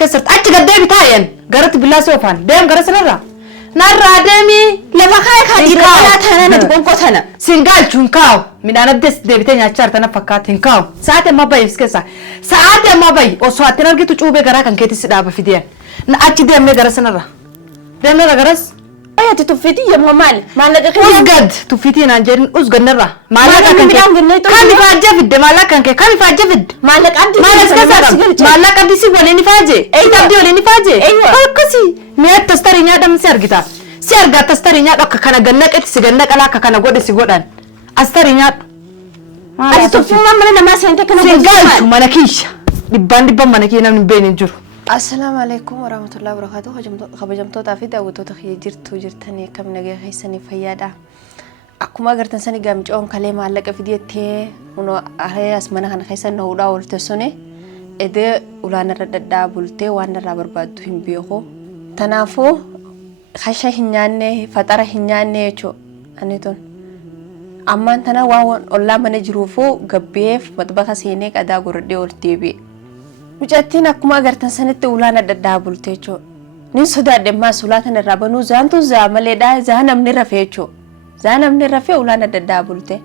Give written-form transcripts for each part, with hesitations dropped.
كسرت أجي قدي بتاين قررت بالله سوفان ديم قرر سنرة نرى ديمي لما خايك هذه الحالات هنا تكون قطنا سنقال شنكاو من أنا بدس ديبتين أشارت أنا فكرت هنكاو ساعات ما بي بسكسا ساعات ما بي وصوات نرجع تجوبه قرر كان كيتي سدابة في دين نأجي ديم قرر سنرة ديم نرى قرص أيه تتوفتي يا مال ما لك أزقد توفتي نانجرين أزقد نرى ما لك كان كم يفاجئ ما لك كم يفاجئ ما لك أبدي ما لك كذا ما لك أبدي سيب ولا نفاجئ أي تبدي ولا نفاجئ أيوة كسي ميت تستري نيا دم سيرجتا سيرجع تستري نيا أك كنا جنك إتسجنك على كنا قود سيقودان أستري نيا أتوفي ما ملنا ما سنتك كنا سيرجع مناكيش دبان مناكينا من بين الجرو السلام عليكم ورحمة الله وبركاته خبجمتو تافيدا وتوتخي جرتو جرتني كم نجى خيسني فيادا أكو ما قرتن سني جام جون كلام على كفيديته ونو هاي اسمنا هن خيسن نودا ولتسوني إذا ولانا رددا بولته وانا رابر بادوهم بيهو تنافو خشة هنيانه فترة هنيانه شو أنيتون أما تنا وان الله من جروفو قبيف متبخ سينك أدا قردي ولتيبي مجتين أكما قرتن سنة ولانا رددا بولته شو نسودا دم سولاتنا رابنو زانتو زامله دا زانم نرفيچو زانم نرفي ولانا رددا بولته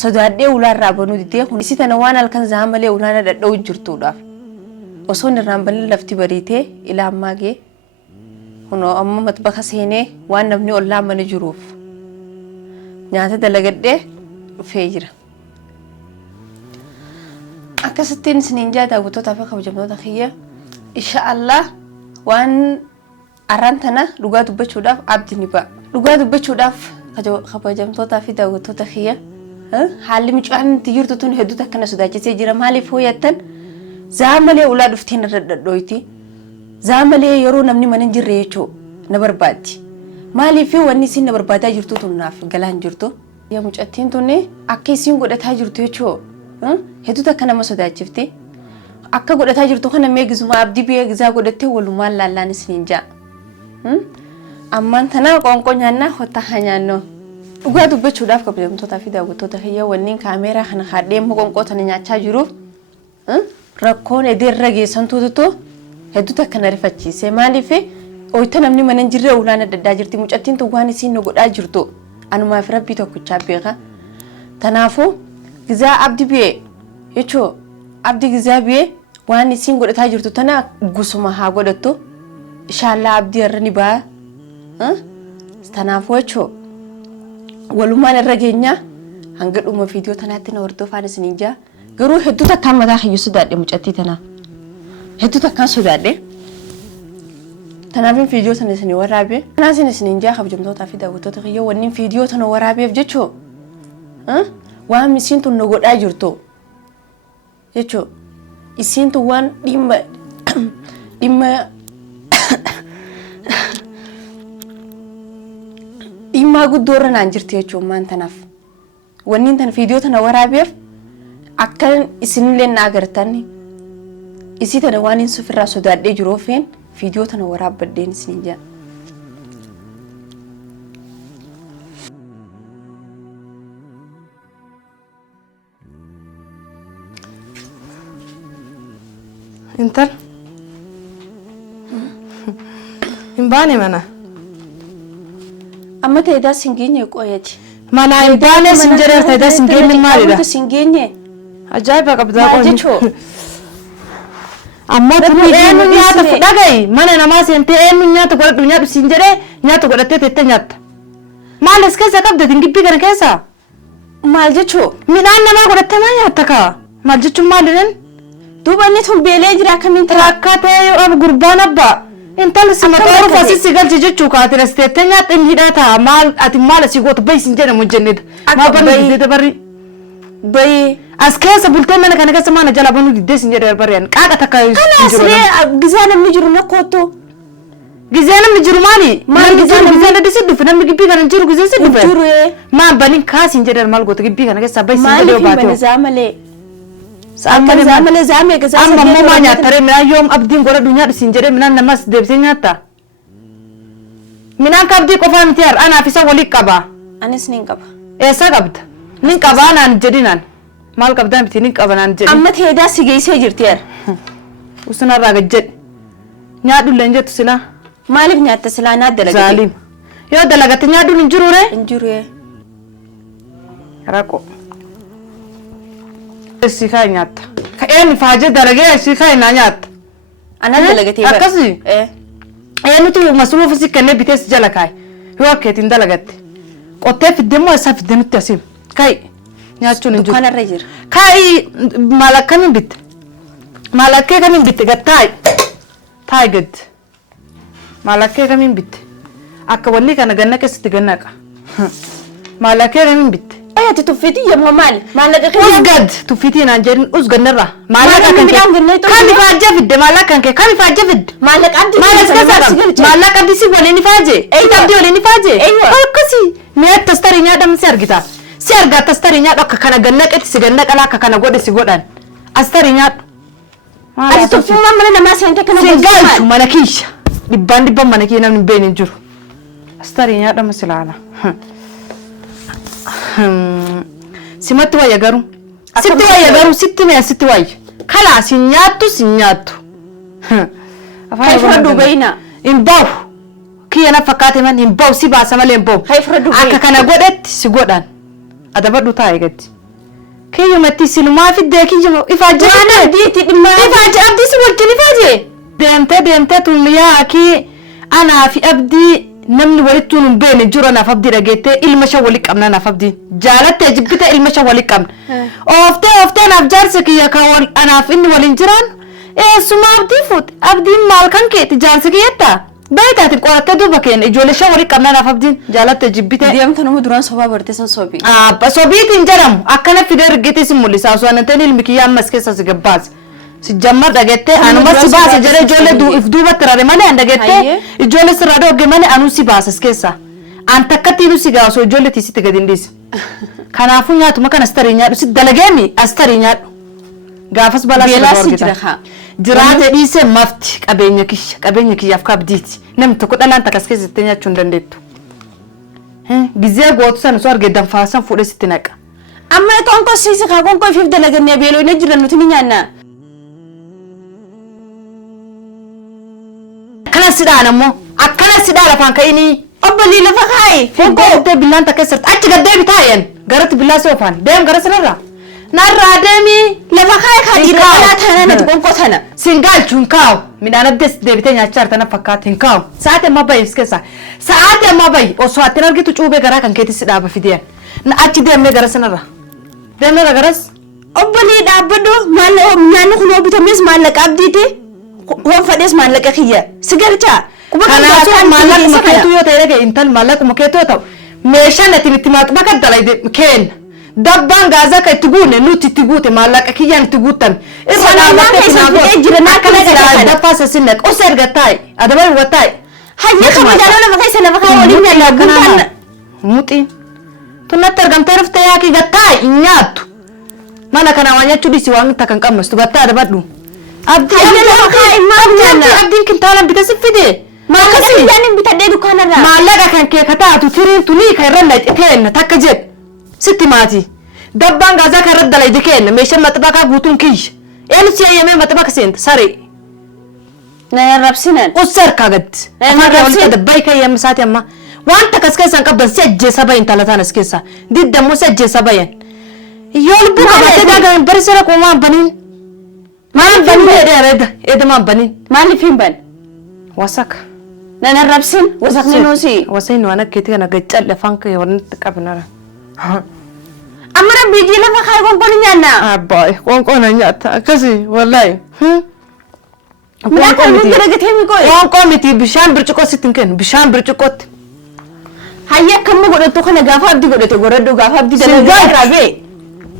سودا دي ولا رابنو دي isi tana waan alkan zaamale walaana dadhaw jirtuudhaaf osoo nirraanban lafti bariite ila ammaage hono amma matbaka seenee waan namni ollaa mana jiruuf nyaata dalagadde dhufee jira akkasittiin isiniin daawwattoota fi kabajamtoota kiyya insha Allah waan arantana dhugaa dubbachuudhaaf abdii ni ba'a dhugaa dubbachuudhaaf kabajamtoota fi daawwattoota kiyya haalli mucaan jirtu tun hedduu takkana sodaachisee jira maaliif hooyattan zaamalee ulaa dhufteen irra dadhooyti zaamalee yeroo namni mana hin jirre jechuu na barbaaddi maaliif wanni isin na barbaadaa jirtu tun naaf galaan jirtu yaa mucattiin tun akka isin godhataa jirtu jechuu hedduu takkana ma sodaachifte akka godhataa jirtu kana meegizuma abdii beegizaa godhattee walumaan laallaan isiniin jaa ammaan tana qoonqoo nyaannaa hotaa hanyaannoo dhugaa dubbachuudhaaf kabajamtoota fi daawwattoota kiyya wanniin kaameeraa kana haadhee qoonqoo tana nyaachaa jiruuf rakkoon edeerra geessantuutu hedduu takkana rifachiise maaliif ooyita namni mana hin jirre ulaan adda jirti mucattiin tun waan isiin godhaa jirtu anumaaf rabbii tokkichaa beeka tanaafuu gizaa abdii biyee jechuu abdii gizaa biyee waan isiin godhataa jirtu tana gusuma haa godhattu inshallah abdii irra ni ba'a tanaafuu jechuu walumaan irra geenya hanga dhuma viidiyoo tanaatti na hordofaan isiniin jaa garuu hedduu takkaan mataa kiyyu sodaadhe mucattii tana hedduu takkaan sodaadhe tanaafin viidiyoo tana isinii waraabe tanaasin isiniin jaa kabajamtootaa fi daawwattoota kiyya wanniin viidiyoo tana waraabeef jechuu waan isiin tun na godhaa jirtu jechuu isiin tun waan dhimma guddoorra naan jirti jechuun maan tanaaf wanniin tan viidiyoo tana waraabeef akka isinillee na agartan isii tana waan hin sufirraa sodaadhee jiruufin viidiyoo tana waraabbadheen isiniin jaa intar imbaane mana amma ta'eedaa singeenye qoyati mana imbaane sinjere ta'eedaa singeenye maalidha singeenye ajaa'iba qabdaa qoyati amma tunu eenyu nyaata fudhagayi mana namaa seentee eenyu nyaata godhadhu nyaadhu sinjere nyaata godhattee teettee nyaatta maal as keessa qabdatin gibbii kana keessa maal jechuu midhaan namaa godhattee maa nyaatta kaa maal jechuun maalidhan duuba inni tun beelee jira akkamiin ta'a akka ta'e yoo gurbaan abbaa intalli si maqaa rufa si galchi jechuu kaati rasteettee nyaata inni hidhaata maal ati maal asii gootu bayi sin jedhamu jennedha maa banuu diddee barri bayi as keessa bultee mana kana keessa maana jala banuu diddee sin jedhe barriyan qaaqa takka jiru gizaa namni jiru na kootu gizee namni jiru maali maal gizee dadisi dhufe namni gibbii kana jiru gizee si dhufe jiru maa baniin kaasiin jedhan maal gootu gibbii kana keessa bayi sin jedhe baatee maaliif zaamalee amma zaamalee zaamee gizaa amma maa nyaatare minaan yoom abdiin godhadhu nyaadhu sin jedhe minaan namas deebisee nyaatta minaan ka abdii qofaa miti har anaaf isa walii qaba anis nin qaba eessa qabda nin qaba naan jedhinaan maal qabdaa miti nin qaba naan jedhi amma teedaa si geessee jirti har usunarraa gajjedhe nyaadhu leen jettu sila maaliif nyaatta silaa naa dalagate Zaalim yoo dalagate nyaadhuun hin jiru re injure raqo si kaa nyaatta ka'een faajee dalagee si kaa naa nyaatta ana dalagate akkasi nuti masruufa si kennee bitee si jala kaay yoo akkeetiin dalagatte qottee fiddee moo isaa fiddee nutti asim kaay nyaachuun hin jiru dukaanarra jira kaay maal akkamiin bitte maal akkee kamiin bitte gattaay taay gad maal akkee kamiin bitte akka wanni kana ganna keessatti gannaqa maal akkee kamiin bitte ayati tuffiti yamma maal usgad tuffitiin aan jedhin usgannarra maallaqa kan ifaajja fidde maallaqa kan kan ifaajja fidde maallaqa abdii si waliin ifaaje abdii waliin ifaaje akkasi mee tastarii nyaadhamu si argita si argaa tastarii nyaadhu akka kana gannaqetti si gannaqa akka kana godhe si godhan astarii nyaadhu ati tuffummaa mana namaa seente kana galchu mana kiisha dhibban mana kii namni beeni hin jiru astarii nyaadhamu si laala simatti wayya garuu sitti mee sitti wayya kalaa si nyaattu afaan fudhadhu bayina hin bahu kiyya na fakkaate man hin bahu si baasa malee hin bahu akka kana godhetti si godhan adabadhu taa'e gadi kiyyumatti silumaa fiddee kiyyuma ifaajje ifaajje abdii si wajjin ifaajje deemtee tulliyaa akii anaa fi abdii namni walitti nun beene jiru anaaf abdii dhageettee ilma shan walitti qabna anaaf abdii jaalattee jibbite ilma shan walitti qabna ooftee anaaf jaarsa kiyya kan anaaf inni waliin jiraan eessuma abdii fuute abdiin maal kan keeti jaarsa kiyyattaa baay'ataatiin qorattee duuba keenya ijoollee shan walitti qabna anaaf abdiin jaalattee jibbite deemta nama duraan sobaa bartee san sobii sobiitiin jedhamu akkana fidee rigeetii si mul'isa osoo ananteen ilmi kiyyaa ammas keessa si gabbaase si jammar dhageettee anuma si baase jedhee ijoollee if duubatti rare malee an dhageettee ijoollee sirraa dhoogge malee anuu si baasas keessa an takkattiinu si gaasoo ijoollee tiisitti gadi hin dhiise kanaafuu nyaatuma kan astarii nyaadhu si dalageemi astarii nyaadhu gaafas balaa si jira jiraate dhiise mafti qabeenya kiyyaaf kabdiiti namni tokko dhalaan takkas keessatti nyaachuu hin dandeettu gizee gootu san osoo argee danfaasan fuudhee sitti naqa amma qonkoo siisi kaa qonkoo ifiif dalagannee beeloo hin jiran nuti ni nyaanna akkana sidhaan ammoo akkana sidhaa lafaan ka'inii obbolii lafa kaayi fonkoo billaan takka keessatti achi gaddee bitaayen garatti billaa soofaan deem gara sanarra narraa deemi lafa kaayi kaa dhiira dhalaa taana nati qonkoo tana singaalchu hin kaawu midhaan addees deebitee nyaachaa jirtana fakkaate hin kaawu sa'aatii ammaa bahi keessa sa'aatii ammaa bahi osoo attiin argitu cuubee garaa kan keetti si dhaaba fideen achi deemnee gara sanarra deemnee garas obbolii dhaabbadhu nyaanni kun bitamees maallaqa abdiiti waan fadhees maallaqa kiyya si galchaa kanaafuu maallaquma keetu yoo ta'e dhagee intal maallaquma keetu yoo ta'u meeshaan ati itti maaxuma kan dalay kenna dabbaan gaazaa kan itti guune nuti itti guute maallaqa kiyyaan itti guutan irra dhaabbattee akkana daffaa sasinna qosa erga taa'e adaba irra taa'e hayya kan midhaan lafa keessa lafa kaa waliin nyaanna muxiin tunnatti argamtee dhuftee yaakii gattaa'e hin nyaattu mana kana waan nyachuu dhisi waan takkan qabmastu gattaa adabadhu abdiin kintaalan bita si fide maallaqa kan kee kataatu firiin tunii kan irra kenna takka jedhe sitti maati dabbaan gaazaa kan irra dalayde kenna meeshaan maxxabakaa guutuun kiyya eenyu si ayyamee maxxabaka seenta saree na rabsinan usarkaa gaddi afaan walitti dabbai kan yamma isaati amma wanta kas keessan qabdan si ajjeesa bayin talataan as keessa diddammoo si ajjeesa bayan yoo lubbuu qabaatee daagamin barisara qumaan baniin maal baniin eedamaan baniin maaliif hin ban wasaka nana rabsin wasakni nuusi wasain waan akkeeti kana gaccalle afaan kee walitti qabnara amma rabbii jii lafa kaayee qoonqoon nyaanna abbaay qoonqoon nyaata akkasi wallahi qoonqoo miti bishaan birciqoo sittin kennu bishaan birciqootti hayya akkamma godhattu kana gaafa abdii godhate godhadhu gaafa abdii dalagaa irraa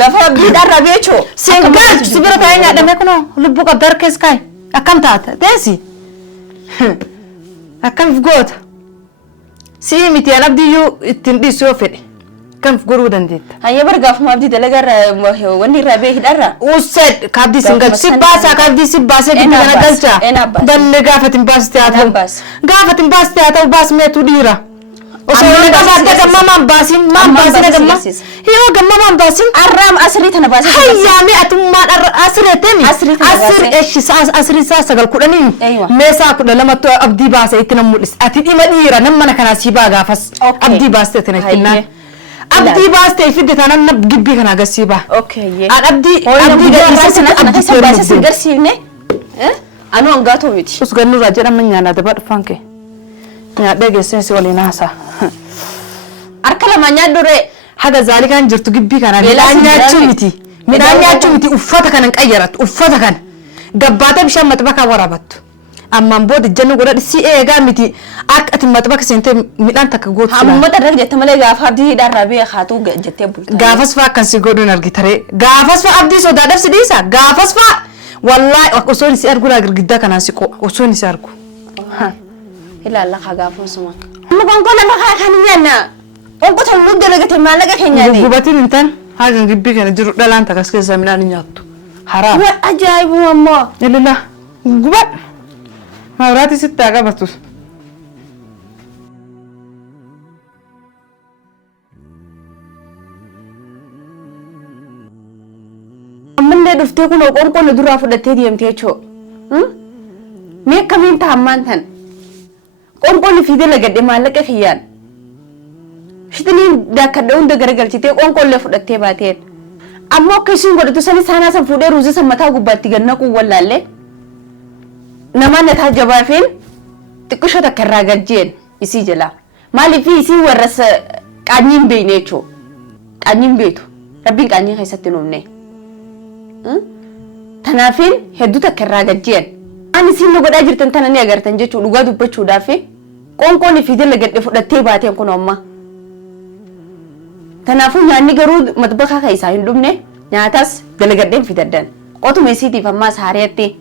gaafa abdii dharraa beechoo singaal sibira taa'ee nyaadhamee kunoo lubbuu qabda harkees kaay akkam taata teessi akkam goota si miti an abdiyyuu ittiin dhiisu yoo fedhe akkam goruu dandeetta hayya bar gaafuma abdii dalagaa irraa wanni irraa bee hidharraa used kaabdii singal si baasaa kaabdii si baasee giddu kana galchaa dalle gaafatin baasitee haa ta'u gaafatin baasitee haa ta'u baas meetu dhiira Osoo qabaatee gamma maan baasin maan baasin gamma. Yoo gamma maan baasin arraam asrii tana baasin. Hayyaame atummaan asreetemi. Asri isaa sagal kudhanii. Meesaa kudha lamatti abdii baasee itti nama mul'isa. Ati dhima dhiira nama mana kanaa sii baa gaafas. Abdii baastee itti na kennaan. Abdii baastee fidde taanaan na gibbii kana agarsiis baa. Abdii baasee garsiifne. Anu angaatuu miti. Us gannurraa jedhama nyaanaa daba dhufaan kee. Nyaadhee geessinsi waliin haasaa. Harka lama nyaaduree. Haga Zaalikaan jirtu gibbii kana midhaan nyaachuu miti. Midhaan nyaachuu miti uffata kana qayyaratu uffata kana. Gabbaatee bishaan maxbakaa waraabattu. Ammaan booda jannu godhadhi si eegaa miti akka ati maxbaka seentee midhaan takka gootu. Hammata irra jette malee gaafa abdii hidhaarraa biyya haatu jettee bultaa. Gaafas fa'aa akkan si godhuun argitaree. Gaafas fa'aa abdii sodaadhaaf si dhiisa. Gaafas fa'aa wallaahi osoon si argu laa girgiddaa kanaan si qo'a osoon si argu. Ilaalla kaa gaafuma suma. Amma gongo lama kaa kan nyaanna. Gongo tan nu dalagate maallaqa keenyaani. Gubatiin intan hagan gibbii kana jiru dhalaan takkas keessaa midhaan nyaattu. Haraam. Waa ajaa'ibu ammoo. Ililla gubat. Mawraati sitti haa qabatus. Ammallee dhuftee kun qorqoon duraa fudhattee deemtee jechoo. Mee akkamiin taa'ammaan tan? Qorqoon fiidee lagadhee maallaqa kiyyaan. Shitiniin daakkadha hunda garagalchitee qorqoollee fudhattee baateen. Ammoo akka ishiin godhatu san isaanaa san fuudhee ruuzii san mataa gubbaatti gannaquu wallaallee. Namaan nataa jabaafeen xiqqishoo takka irraa gajjeen isii jala. Maaliif isii warras qaanyiin beekne jechoo. Qaanyiin beetu. Rabbiin qaanyii keessatti nuumne. Tanaafiin hedduu takka irraa gajjeen. Ani isiin nu godhaa jirtan tana ni agartan jechuu dhugaa dubbachuudhaaf qoonqoon fiidee lagadhee fudhattee baateen kun amma. Tanaafuu nyaanni garuu matbakaa keessaa hin dhumne nyaatas dalagadheen fidaddan. Qotuma isiitiif ammaas haareetti.